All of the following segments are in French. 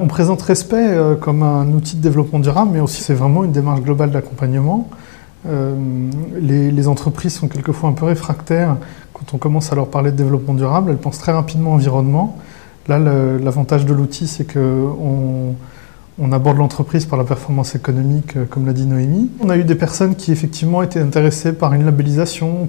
On présente Respect comme un outil de développement durable, mais aussi c'est vraiment une démarche globale d'accompagnement. Les entreprises sont quelquefois un peu réfractaires quand on commence à leur parler de développement durable. Elles pensent très rapidement environnement. Là, l'avantage de l'outil, c'est qu'on aborde l'entreprise par la performance économique, comme l'a dit Noémie. On a eu des personnes qui effectivement étaient intéressées par une labellisation,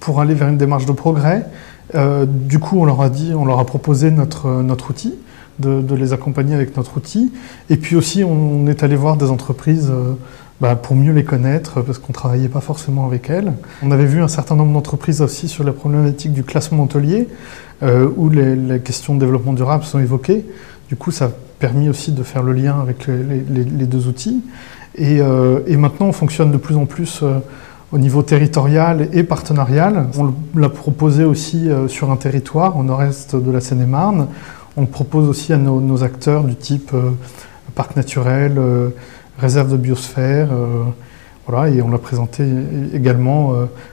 pour aller vers une démarche de progrès. Du coup, on leur a proposé notre outil, de les accompagner avec notre outil. Et puis aussi, on est allé voir des entreprises pour mieux les connaître, parce qu'on ne travaillait pas forcément avec elles. On avait vu un certain nombre d'entreprises aussi sur la problématique du classement hôtelier, où les questions de développement durable sont évoquées. Du coup, ça a permis aussi de faire le lien avec les deux outils. Et maintenant, on fonctionne de plus en plus au niveau territorial et partenarial. On l'a proposé aussi sur un territoire, au nord-est de la Seine-et-Marne. On le propose aussi à nos acteurs du type parc naturel, réserve de biosphère, voilà, et on l'a présenté également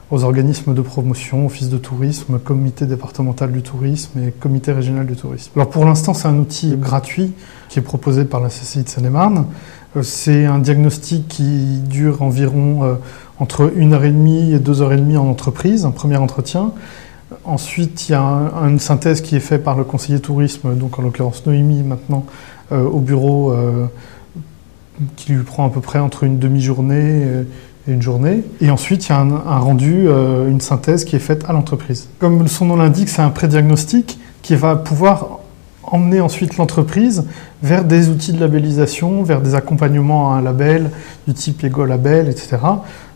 aux organismes de promotion, office de tourisme, comité départemental du tourisme et comité régional du tourisme. Alors pour l'instant, c'est un outil gratuit qui est proposé par la CCI de Seine-et-Marne. C'est un diagnostic qui dure environ entre 1h30 et 2h30 en entreprise, un premier entretien. Ensuite, il y a une synthèse qui est faite par le conseiller tourisme, donc en l'occurrence Noémie maintenant, au bureau, qui lui prend à peu près entre une demi-journée et une journée. Et ensuite, il y a un rendu, une synthèse qui est faite à l'entreprise. Comme son nom l'indique, c'est un pré-diagnostic qui va pouvoir emmener ensuite l'entreprise vers des outils de labellisation, vers des accompagnements à un label du type Écolabel, etc.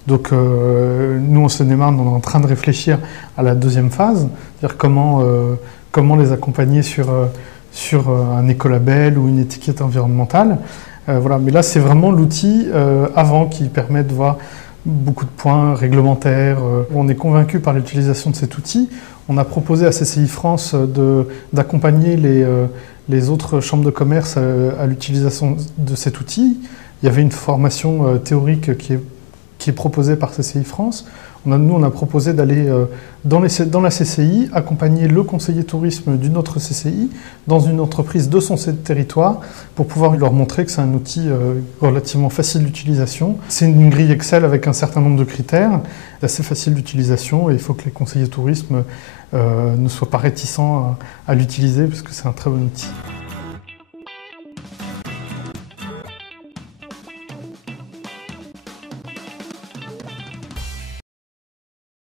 Donc nous, en Seine-et-Marne, on est en train de réfléchir à la deuxième phase, c'est-à-dire comment les accompagner sur un écolabel ou une étiquette environnementale. Voilà. Mais là, c'est vraiment l'outil avant qui permet de voir beaucoup de points réglementaires. On est convaincu par l'utilisation de cet outil. On a proposé à CCI France d'accompagner les autres chambres de commerce à l'utilisation de cet outil. Il y avait une formation théorique qui est proposée par CCI France. Nous, on a proposé d'aller dans la CCI, accompagner le conseiller tourisme d'une autre CCI dans une entreprise de son territoire pour pouvoir leur montrer que c'est un outil relativement facile d'utilisation. C'est une grille Excel avec un certain nombre de critères, assez facile d'utilisation, et il faut que les conseillers tourisme ne soient pas réticents à l'utiliser parce que c'est un très bon outil.